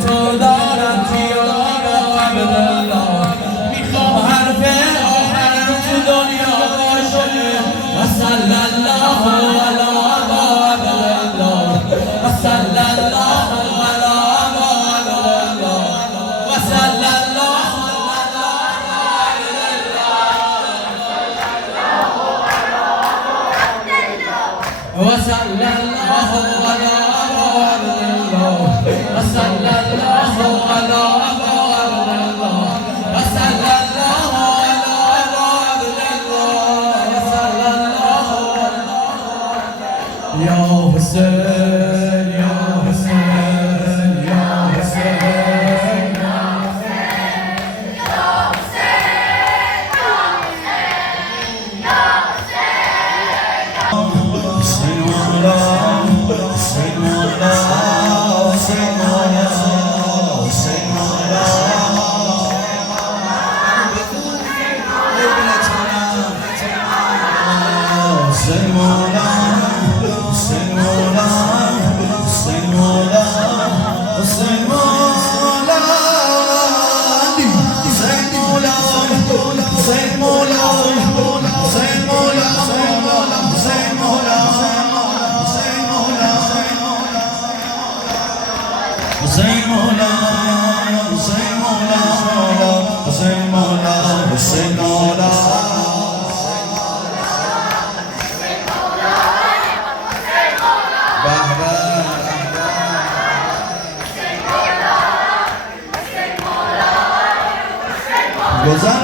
تو دارم خیال عبدالله میخوام حرف آخرم تو دنیا باشه و صلی الله علی عبدالله و صلی الله علی عبدالله و صلی الله وصلى الله على عبد الله وصلى الله على عبد الله وصلى الله على عبد الله وصلى الله يا حسين يا حسين يا حسين گذر